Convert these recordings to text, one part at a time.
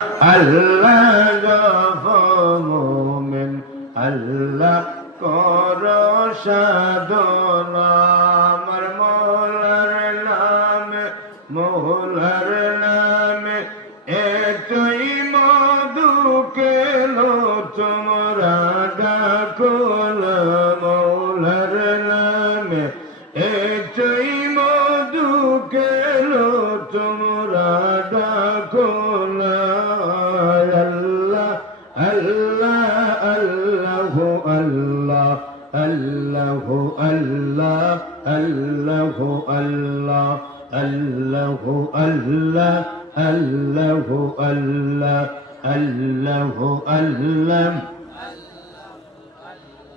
আল্লাহ গফুর মুমিন আল্লাহ কর সাধনা আমার মৌলার নামে এতই মধু কেলো তোমরা ডাকল মৌলার নামে এতই মধু কেলো তোমরা ডাকল আল্লাহ আল্লাহ আল্লাহ আল্লাহ আল্লাহ আল্লাহ আল্লাহ আল্লাহ আল্লাহ আল্লাহ আল্লাহ আল্লাহ আল্লাহ আল্লাহ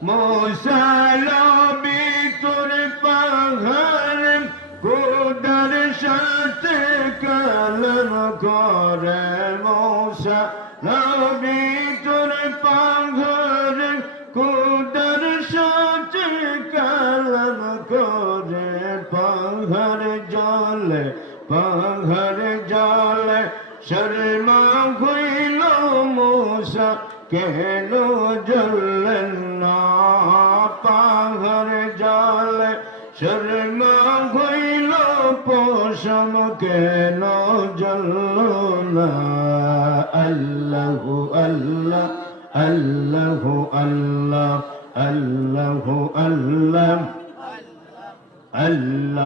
মুসা নবী তোর পাহাড় খোদার সাথে কালাম করে মুসা নবী তোর পাহাড় খোদার সাথে কালাম করে পাহাড় জলে শর্মা হইল মুসা কেন জ্বললেন না পাহাড় জলে শর্মা হইল পশম কেন জ্বলল না আল্লাহ আল্লাহ আল্লাহ আল্লাহ আল্লাহ আল্লাহ আল্লাহ